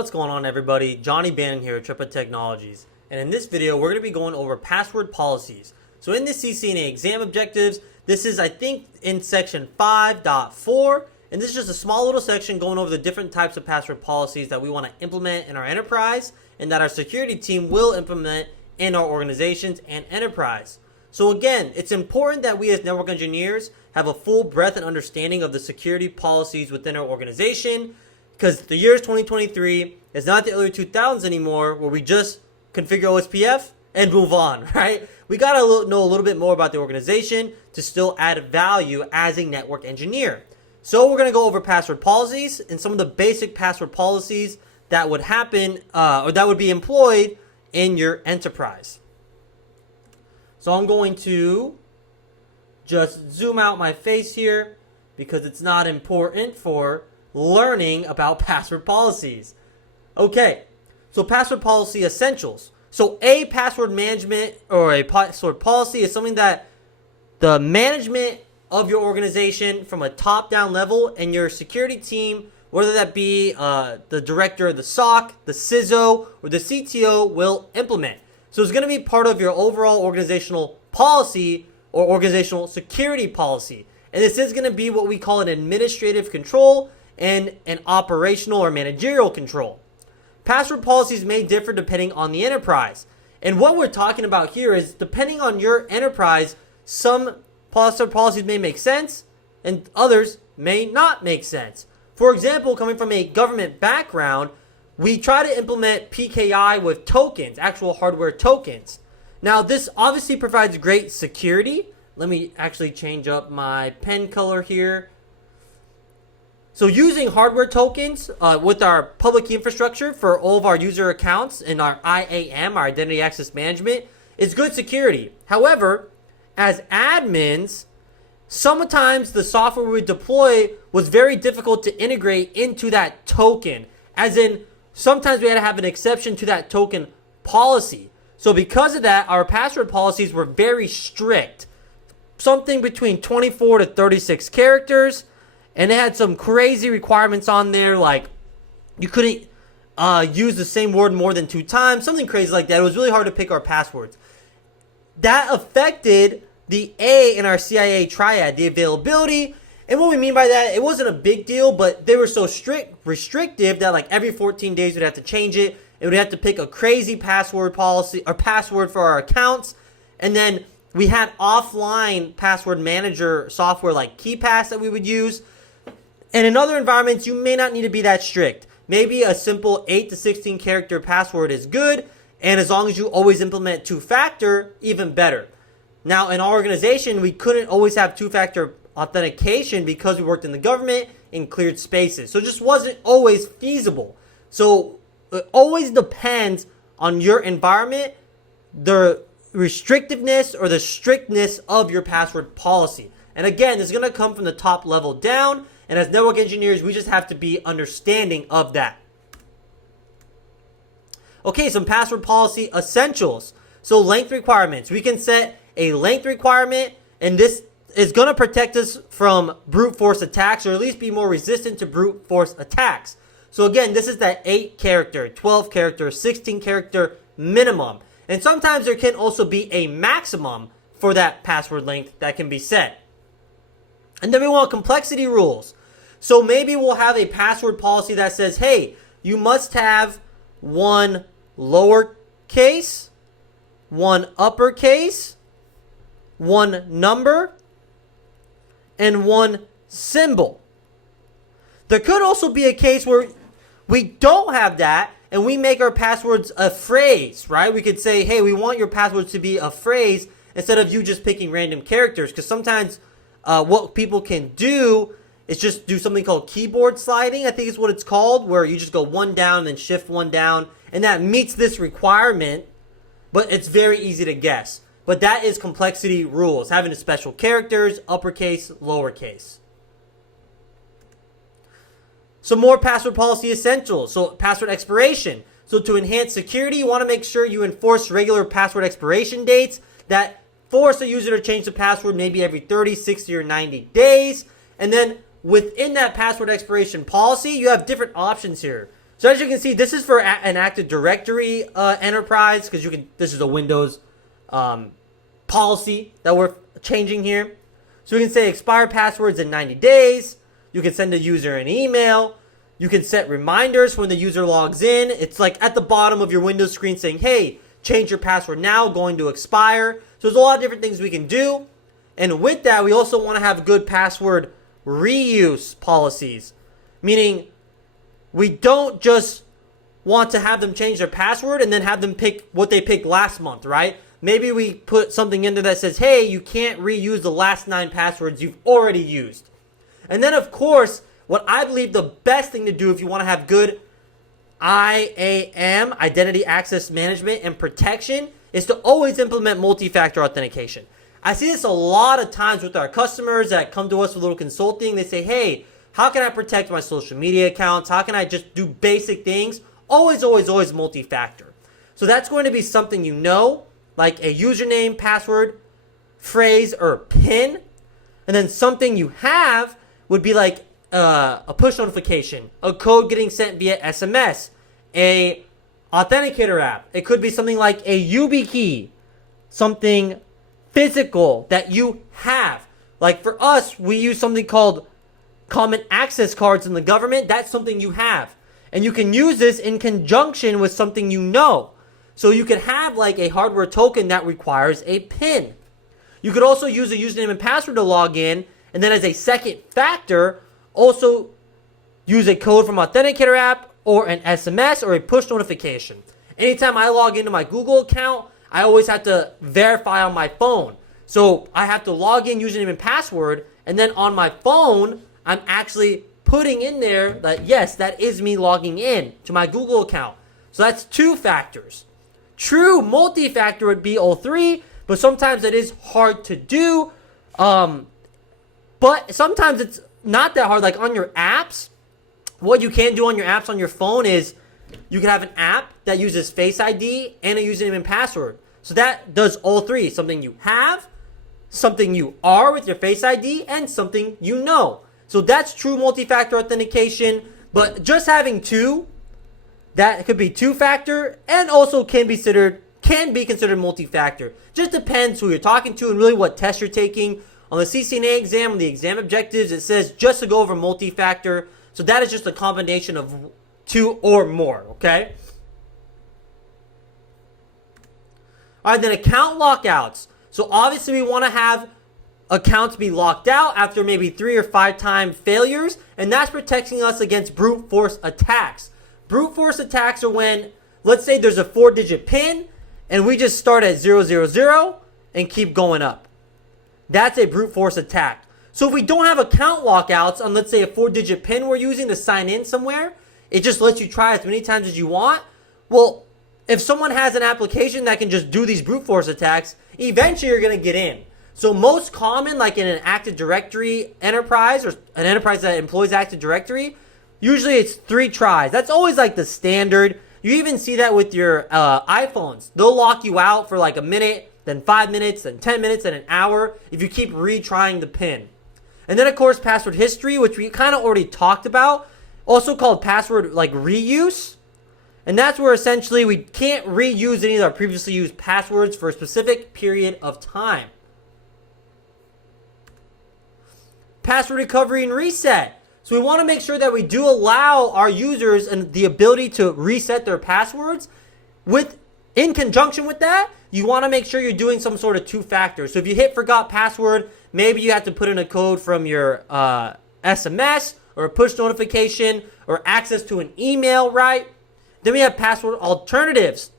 What's going on, everybody? Johnny Bannon here at Trepa Technologies, and in this video we're going to be going over password policies. So in this CCNA exam objectives, this is I think in section 5.4, and this is just a small little section going over the different types of password policies that we want to implement in our enterprise and that our security team will implement in our organizations and enterprise. So again, it's important that we as network engineers have a full breadth and understanding of the security policies within our organization, because the year is 2023. It's not the early 2000s anymore where we just configure OSPF and move on, right? We got to know a little bit more about the organization to still add value as a network engineer. So we're going to go over password policies and some of the basic password policies that would happen or that would be employed in your enterprise. So I'm going to just zoom out my face here because it's not important for learning about password policies. Okay, so password policy essentials. So a password management or a password policy is something that the management of your organization from a top-down level and your security team, whether that be the director of the SOC, the CISO, or the CTO, will implement. So it's going to be part of your overall organizational policy or organizational security policy. And this is going to be what we call an administrative control and an operational or managerial control. Password policies may differ depending on the enterprise. And what we're talking about here is depending on your enterprise, some password policies may make sense and others may not make sense. For example, coming from a government background, we try to implement PKI with tokens, actual hardware tokens. Now, this obviously provides great security. Let me actually change up my pen color here. So using hardware tokens with our public key infrastructure for all of our user accounts and our IAM, our Identity Access Management, is good security. However, as admins, sometimes the software we deploy was very difficult to integrate into that token. As in, sometimes we had to have an exception to that token policy. So because of that, our password policies were very strict. Something between 24 to 36 characters. And it had some crazy requirements on there, like you couldn't use the same word more than 2 times, something crazy like that. It was really hard to pick our passwords. That affected the A in our CIA triad, the availability. And what we mean by that, it wasn't a big deal, but they were so restrictive that like every 14 days we'd have to change it. And we'd have to pick a crazy password policy or password for our accounts. And then we had offline password manager software like KeePass that we would use. And in other environments, you may not need to be that strict. Maybe a simple 8 to 16 character password is good. And as long as you always implement 2-factor, even better. Now, in our organization, we couldn't always have 2-factor authentication because we worked in the government in cleared spaces. So it just wasn't always feasible. So it always depends on your environment, the restrictiveness or the strictness of your password policy. And again, this is going to come from the top level down. And as network engineers, we just have to be understanding of that. Okay, some password policy essentials. So length requirements. We can set a length requirement, and this is going to protect us from brute force attacks, or at least be more resistant to brute force attacks. So again, this is that 8 character, 12 character, 16 character minimum. And sometimes there can also be a maximum for that password length that can be set. And then we want complexity rules. So maybe we'll have a password policy that says, hey, you must have 1 lowercase, 1 uppercase, 1 number, and 1 symbol. There could also be a case where we don't have that and we make our passwords a phrase, right? We could say, hey, we want your passwords to be a phrase instead of you just picking random characters. Because sometimes what people can do is just do something called keyboard sliding, I think is what it's called, where you just go 1 down and then shift 1 down. And that meets this requirement, but it's very easy to guess. But that is complexity rules, having the special characters, uppercase, lowercase. Some more password policy essentials. So password expiration. So to enhance security, you want to make sure you enforce regular password expiration dates that force a user to change the password maybe every 30, 60, or 90 days. And then within that password expiration policy, you have different options here. So as you can see, this is for an Active Directory enterprise, because this is a Windows policy that we're changing here. So we can say expire passwords in 90 days. You can send a user an email. You can set reminders when the user logs in. It's like at the bottom of your Windows screen saying, hey, change your password now, going to expire. So there's a lot of different things we can do. And with that, we also want to have good password reuse policies. Meaning, we don't just want to have them change their password and then have them pick what they picked last month, right? Maybe we put something in there that says, hey, you can't reuse the last 9 passwords you've already used. And then, of course, what I believe the best thing to do if you want to have good IAM, Identity Access Management, and protection is to always implement multi-factor authentication. I see this a lot of times with our customers that come to us with a little consulting. They say, hey, how can I protect my social media accounts? How can I just do basic things? Always, always, always multi-factor. So that's going to be something you know, like a username, password, phrase, or PIN. And then something you have would be like a push notification, a code getting sent via SMS, a authenticator app. It could be something like a YubiKey, something physical that you have. Like for us, we use something called common access cards in the government. That's something you have. And you can use this in conjunction with something you know. So you could have like a hardware token that requires a PIN. You could also use a username and password to log in, and then as a second factor, also use a code from Authenticator app or an SMS or a push notification. Anytime I log into my Google account, I always have to verify on my phone. So I have to log in username and password, and then on my phone, I'm actually putting in there that, yes, that is me logging in to my Google account. So that's 2 factors. True multi-factor would be all 3, but sometimes it is hard to do. But sometimes it's not that hard. Like on your apps, what you can do on your apps on your phone is you can have an app that uses Face ID and a username and password. So that does all 3. Something you have, something you are with your Face ID, and something you know. So that's true multi-factor authentication. But just having 2, that could be 2-factor and also can be considered multi-factor. Just depends who you're talking to and really what test you're taking. On the CCNA exam, on the exam objectives, it says just to go over multi-factor. So that is just a combination of 2 or more, okay? All right, then account lockouts. So obviously we want to have accounts be locked out after maybe 3 or 5 time failures, and that's protecting us against brute force attacks. Brute force attacks are when, let's say there's a 4-digit PIN, and we just start at 000 and keep going up. That's a brute force attack. So if we don't have account lockouts on, let's say, a 4-digit PIN we're using to sign in somewhere, it just lets you try as many times as you want. Well, if someone has an application that can just do these brute force attacks, eventually you're going to get in. So most common, like in an Active Directory enterprise or an enterprise that employs Active Directory, usually it's 3 tries. That's always like the standard. You even see that with your iPhones. They'll lock you out for like a minute, then 5 minutes, then 10 minutes, then an hour if you keep retrying the PIN. And then, of course, password history, which we kind of already talked about, also called password like reuse. And that's where essentially we can't reuse any of our previously used passwords for a specific period of time. Password recovery and reset. So we want to make sure that we do allow our users and the ability to reset their passwords. In conjunction with that, you want to make sure you're doing some sort of 2-factor. So if you hit forgot password, maybe you have to put in a code from your SMS or a push notification or access to an email, right? Then we have password alternatives.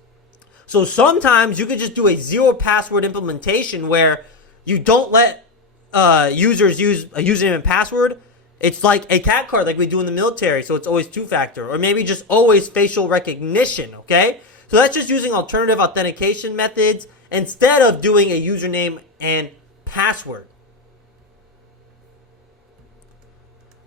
So sometimes you could just do a 0 password implementation where you don't let users use a username and password. It's like a cat card like we do in the military, so it's always 2-factor. Or maybe just always facial recognition, okay? So that's just using alternative authentication methods instead of doing a username and password.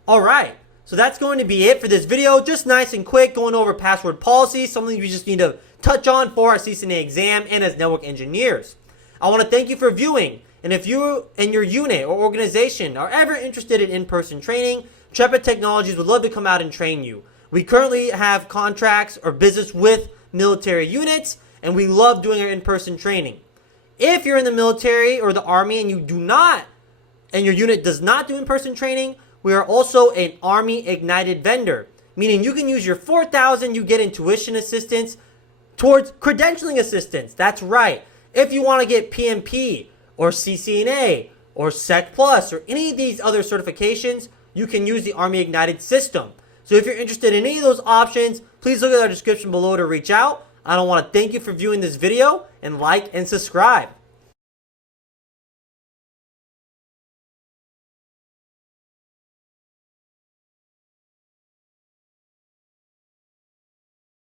All right, so that's going to be it for this video. Just nice and quick, going over password policy, something we just need to touch on for our CCNA exam and as network engineers. I want to thank you for viewing. And if you and your unit or organization are ever interested in in-person training, Trepa Technologies would love to come out and train you. We currently have contracts or business with military units, and we love doing our in-person training. If you're in the military or the Army and you do not, and your unit does not do in-person training, we are also an Army Ignited vendor, meaning you can use your $4,000 you get in tuition assistance towards credentialing assistance. That's right. If you want to get PMP or CCNA or Sec Plus or any of these other certifications, you can use the Army Ignited system. So if you're interested in any of those options, please look at our description below to reach out. I want to thank you for viewing this video, and like and subscribe.